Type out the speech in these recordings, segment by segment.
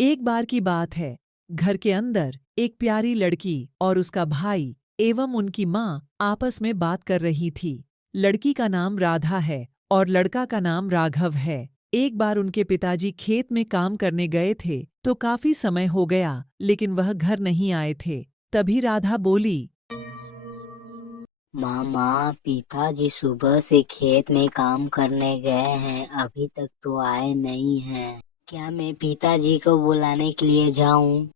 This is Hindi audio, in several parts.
एक बार की बात है, घर के अंदर एक प्यारी लड़की और उसका भाई एवं उनकी माँ आपस में बात कर रही थी। लड़की का नाम राधा है और लड़का का नाम राघव है। एक बार उनके पिताजी खेत में काम करने गए थे तो काफी समय हो गया, लेकिन वह घर नहीं आए थे। तभी राधा बोली, मामा, पिताजी सुबह से खेत में काम करने गए हैं, अभी तक तो आए नहीं हैं। क्या मैं पिताजी को बुलाने के लिए जाऊं?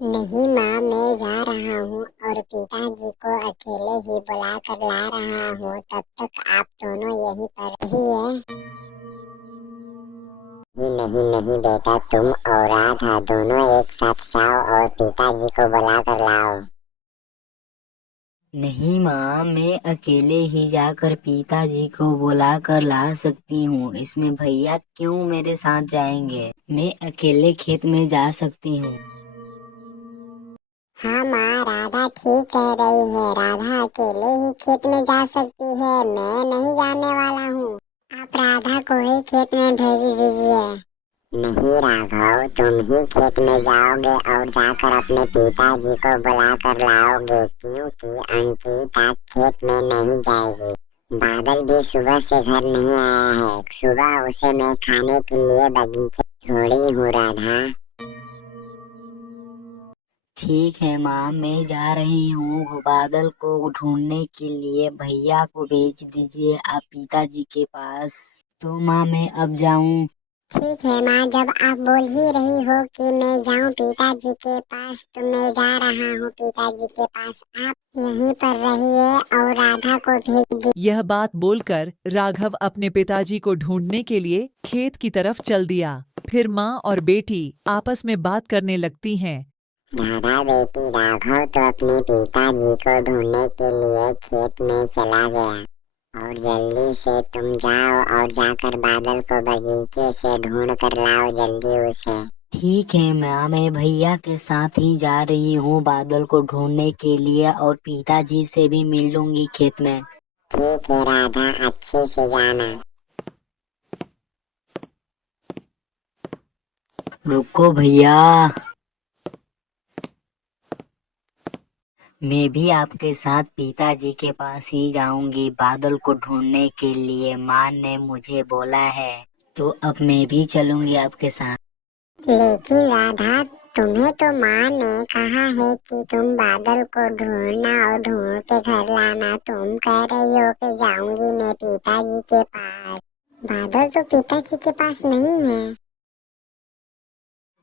नहीं माँ, मैं जा रहा हूँ और पिताजी को अकेले ही बुला कर ला रहा हूँ। तब तक आप दोनों यहीं पर रहिए। नहीं नहीं बेटा, तुम और राधा दोनों एक साथ जाओ और पिताजी को बुला कर लाओ। नहीं माँ, मैं अकेले ही जाकर पिताजी को बुला कर ला सकती हूँ। इसमें भैया क्यों मेरे साथ जाएंगे? मैं अकेले खेत में जा सकती हूँ। हाँ माँ, राधा ठीक कह रही है। राधा अकेले ही खेत में जा सकती है, मैं नहीं जाने वाला हूँ। आप राधा को ही खेत में भेज दीजिए। नहीं राघव, तुम ही खेत में जाओगे और जाकर अपने पिताजी को बुला कर लाओगे, क्योंकि अंकिता खेत में नहीं जाएगी। बादल भी सुबह से घर नहीं आया है। सुबह उसे मैं खाने के लिए बगीचे छोड़ी हूँ राधा। ठीक है माँ, मैं जा रही हूँ बादल को ढूंढने के लिए। भैया को भेज दीजिए आप पिताजी के पास। तो माँ, मैं अब जाऊँ? ठीक है माँ, जब आप बोल ही रही हो कि मैं जाऊँ पिताजी के पास, तो मैं जा रहा हूँ पिताजी के पास। आप यहीं पर रहिए और राधा को भेज दीजिए। यह बात बोलकर राघव अपने पिताजी को ढूंढने के लिए खेत की तरफ चल दिया। फिर माँ और बेटी आपस में बात करने लगती हैं। राधा बेटी, राघव तो अपने पिताजी को ढूंढने के लिए खेत में चला गया, और जल्दी से तुम जाओ और जाकर बादल को बगीचे से ढूंढ कर लाओ जल्दी उसे। ठीक है माँ, मैं भैया के साथ ही जा रही हूँ बादल को ढूंढने के लिए, और पिताजी से भी मिल लूंगी खेत में। ठीक है राधा, अच्छे से जाना। रुको भैया, मैं भी आपके साथ पिताजी के पास ही जाऊंगी बादल को ढूंढने के लिए। माँ ने मुझे बोला है, तो अब मैं भी चलूंगी आपके साथ। लेकिन राधा, तुम्हें तो माँ ने कहा है कि तुम बादल को ढूंढना और ढूंढ के घर लाना। तुम कह रही हो कि जाऊंगी मैं पिताजी के पास। बादल तो पिताजी के पास नहीं है।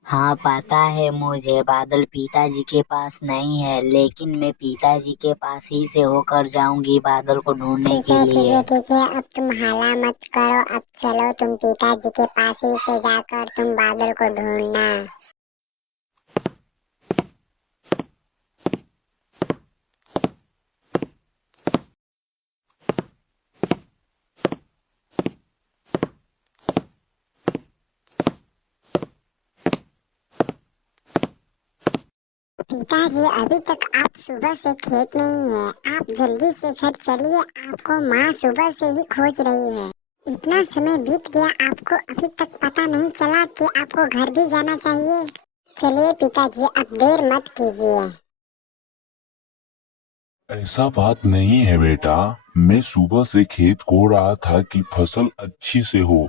हाँ, पता है मुझे बादल पिताजी के पास नहीं है, लेकिन मैं पिताजी के पास ही से होकर जाऊंगी बादल को ढूंढने ठीक के है ठीक लिए। है ठीक है, अब तुम हाला मत करो। अब चलो, तुम पिताजी के पास ही से जाकर तुम बादल को ढूंढना। पिताजी, अभी तक आप सुबह से खेत में ही हैं। आप जल्दी से घर चलिए, आपको माँ सुबह से ही खोज रही है। इतना समय बीत गया, आपको अभी तक पता नहीं चला कि आपको घर भी जाना चाहिए। चलिए पिताजी, अब देर मत कीजिए। ऐसा बात नहीं है बेटा, मैं सुबह से खेत कोड़ रहा था कि फसल अच्छी से हो,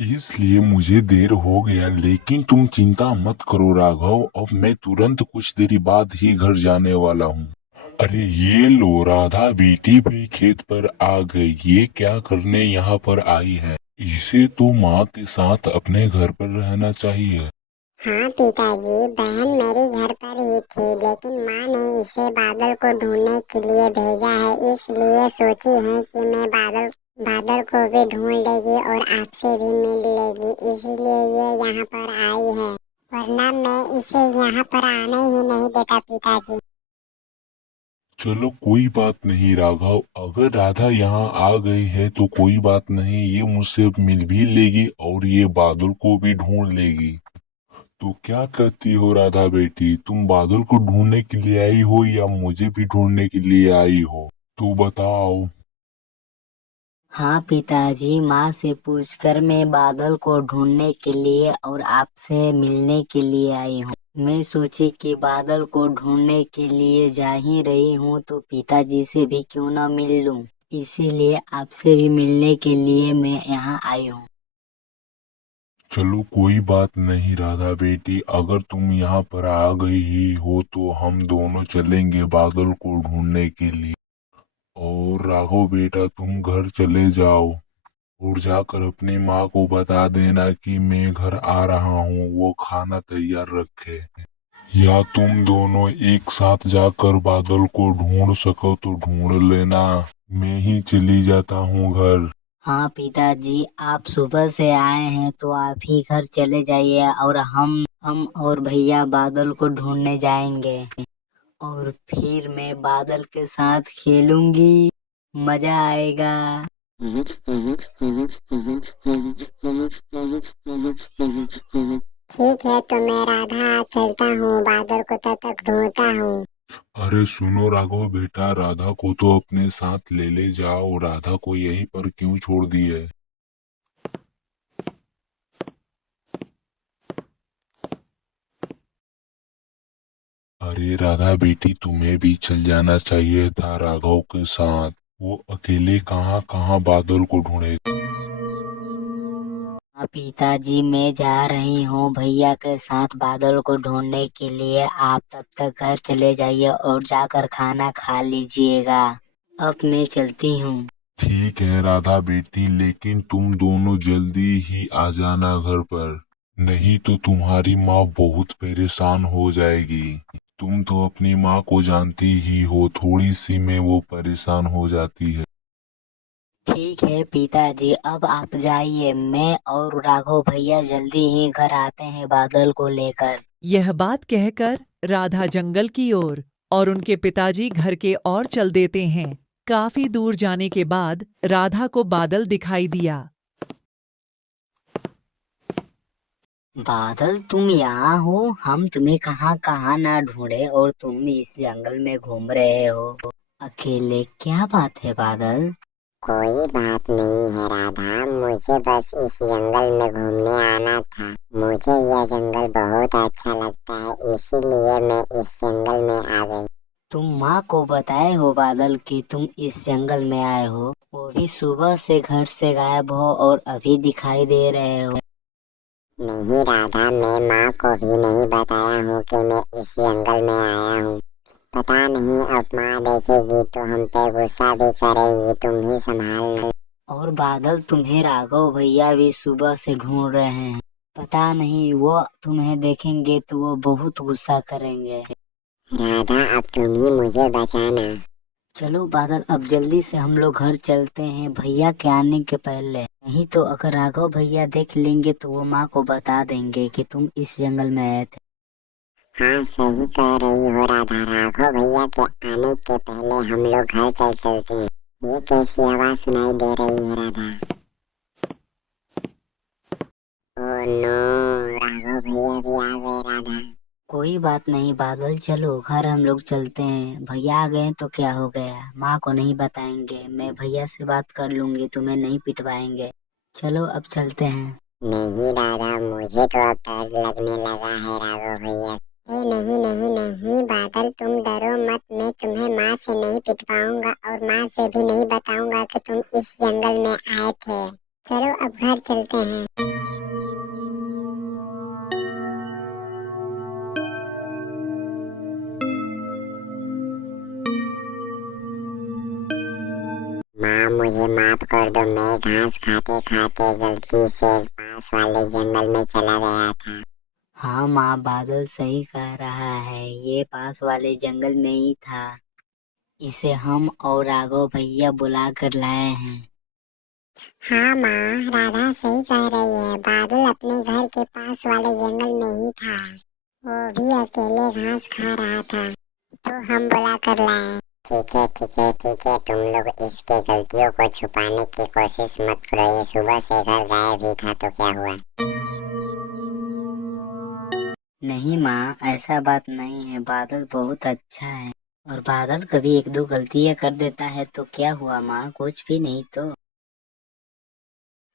इसलिए मुझे देर हो गया। लेकिन तुम चिंता मत करो राघव, अब मैं तुरंत कुछ देर बाद ही घर जाने वाला हूँ। अरे ये लो, राधा बेटी भी खेत पर आ गई। ये क्या करने यहाँ पर आई है? इसे तो माँ के साथ अपने घर पर रहना चाहिए। हाँ पिताजी, बहन मेरी घर पर ही थी, लेकिन माँ ने इसे बादल को ढूंढने के लिए भेजा है। इसलिए सोची है कि मैं बादल बादल को भी ढूंढ लेगी और आपसे भी मिल लेगी, इसलिए ये यहाँ पर आई है। वरना मैं इसे यहाँ पर आने ही नहीं देता पिताजी। चलो कोई बात नहीं राघव, अगर राधा यहाँ आ गई है तो कोई बात नहीं, ये मुझसे मिल भी लेगी और ये बादल को भी ढूंढ लेगी। तो क्या कहती हो राधा बेटी, तुम बादल को ढूंढने के लिए आई हो या मुझे भी ढूंढने के लिए आई हो? तो बताओ। हाँ पिताजी, माँ से पूछकर मैं बादल को ढूंढने के लिए और आपसे मिलने के लिए आई हूँ। मैं सोची कि बादल को ढूंढने के लिए जा ही रही हूँ तो पिताजी से भी क्यों न मिल लूँ, इसीलिए आपसे भी मिलने के लिए मैं यहाँ आई हूँ। चलो कोई बात नहीं राधा बेटी, अगर तुम यहाँ पर आ गई ही हो तो हम दोनों चलेंगे बादल को ढूंढने के लिए। और राघव बेटा तुम घर चले जाओ और जाकर अपनी माँ को बता देना कि मैं घर आ रहा हूँ, वो खाना तैयार रखे। या तुम दोनों एक साथ जाकर बादल को ढूंढ सको तो ढूंढ लेना, मैं ही चली जाता हूँ घर। हाँ पिताजी, आप सुबह से आए हैं तो आप ही घर चले जाइए और हम और भैया बादल को ढूंढने जाएंगे और फिर मैं बादल के साथ खेलूंगी, मजा आएगा। ठीक है, तो मैं राधा चलता हूँ, बादल को तब तक ढूंढता हूँ। अरे सुनो राघव बेटा, राधा को तो अपने साथ ले ले जाओ, राधा को यहीं पर क्यों छोड़ दिए। अरे राधा बेटी, तुम्हें भी चल जाना चाहिए था राघव के साथ, वो अकेले कहाँ कहाँ बादल को ढूंढे। हाँ पिताजी, मैं जा रही हूँ भैया के साथ बादल को ढूंढने के लिए। आप तब तक घर चले जाइए और जाकर खाना खा लीजिएगा। अब मैं चलती हूँ। ठीक है राधा बेटी, लेकिन तुम दोनों जल्दी ही आ जाना घर पर, नहीं तो तुम्हारी माँ बहुत परेशान हो जाएगी। तुम तो अपनी माँ को जानती ही हो, थोड़ी सी में वो परेशान हो जाती है। ठीक है पिताजी, अब आप जाइए, मैं और राघव भैया जल्दी ही घर आते हैं बादल को लेकर। यह बात कहकर राधा जंगल की ओर और उनके पिताजी घर के ओर चल देते हैं। काफी दूर जाने के बाद राधा को बादल दिखाई दिया। बादल, तुम यहाँ हो? हम तुम्हें कहाँ कहाँ ना ढूंढे और तुम इस जंगल में घूम रहे हो अकेले, क्या बात है बादल? कोई बात नहीं है राधा, मुझे बस इस जंगल में घूमने आना था। मुझे यह जंगल बहुत अच्छा लगता है, इसीलिए मैं इस जंगल में आ गई। तुम माँ को बताए हो बादल कि तुम इस जंगल में आए हो? वो भी सुबह से घर से गायब हो और अभी दिखाई दे रहे हो। नहीं राधा, मैं माँ को भी नहीं बताया हूँ कि मैं इस जंगल में आया हूँ। पता नहीं, अब माँ देखेगी तो हम पे गुस्सा भी करेगी, तुम ही संभालना। और बादल, तुम्हें राघव भैया भी सुबह से ढूंढ रहे हैं। पता नहीं, वो तुम्हें देखेंगे तो वो बहुत गुस्सा करेंगे। राधा, अब तुम ही मुझे बचाना। चलो बादल, अब जल्दी से हम लोग घर चलते हैं भैया के आने के पहले, नहीं तो अगर राघव भैया देख लेंगे तो वो माँ को बता देंगे कि तुम इस जंगल में आए थे। हाँ, सही कह रही हो राधा, राघव भैया के आने के पहले हम लोग घर चलते हैं। ये कैसी आवाज सुनाई दे रही है राधा? ओह नो, राघव भैया भी आ गए राधा। कोई बात नहीं बादल, चलो घर हम लोग चलते हैं। भैया आ गए तो क्या हो गया, माँ को नहीं बताएंगे, मैं भैया से बात कर लूंगी, तुम्हें नहीं पिटवाएंगे। चलो अब चलते हैं। नहीं राधा, मुझे तो अब डर लगने लगा है राघव भैया। अरे नहीं नहीं नहीं बादल, तुम डरो मत, मैं तुम्हें माँ से नहीं पिटवाऊंगा और माँ से भी नहीं बताऊंगा कि तुम इस जंगल में आए थे। चलो अब घर चलते हैं। माँ, मुझे माफ कर दो, मैं घास खाते खाते गलती से पास वाले जंगल में चला गया था। हाँ माँ, बादल सही कह रहा है, ये पास वाले जंगल में ही था। इसे हम और राघव भैया बुला कर लाए हैं। हाँ माँ, राधा सही कह रही है, बादल अपने घर के पास वाले जंगल में ही था। वो भी अकेले घास खा रहा था, तो हम बुला कर लाए। ठीक है ठीक है ठीक है, तुम लोग इसके गलतियों को छुपाने की कोशिश मत करो, ये सुबह से घर गायब ही था तो क्या हुआ। नहीं माँ, ऐसा बात नहीं है, बादल बहुत अच्छा है। और बादल कभी एक दो गलतियाँ कर देता है तो क्या हुआ माँ, कुछ भी नहीं तो।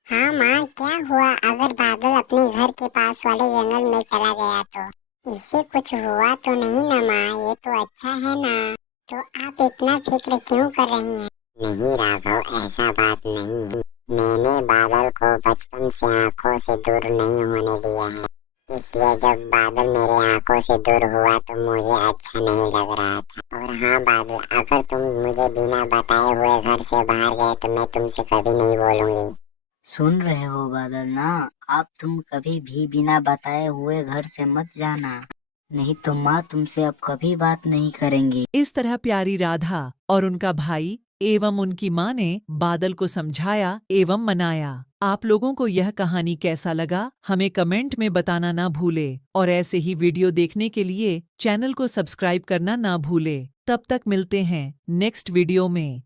हाँ माँ, क्या हुआ अगर बादल अपने घर के पास वाले जंगल में चला गया तो? इससे कुछ हुआ तो नहीं ना माँ? ये तो अच्छा है ना। तो आप इतना फिक्र क्यों कर रही हैं? नहीं राघव, ऐसा बात नहीं है। मैंने बादल को बचपन से आंखों से दूर नहीं होने दिया है, इसलिए जब बादल मेरे आंखों से दूर हुआ तो मुझे अच्छा नहीं लग रहा था। और हाँ बादल, अगर तुम मुझे बिना बताए हुए घर से बाहर गए तो मैं तुमसे कभी नहीं बोलूंगी। सुन रहे हो बादल ना, आप तुम कभी भी बिना बताए हुए घर से मत जाना, नहीं तो माँ तुमसे अब कभी बात नहीं करेंगी। इस तरह प्यारी राधा और उनका भाई एवं उनकी माँ ने बादल को समझाया एवं मनाया। आप लोगों को यह कहानी कैसा लगा हमें कमेंट में बताना ना भूले और ऐसे ही वीडियो देखने के लिए चैनल को सब्सक्राइब करना ना भूले। तब तक मिलते हैं नेक्स्ट वीडियो में।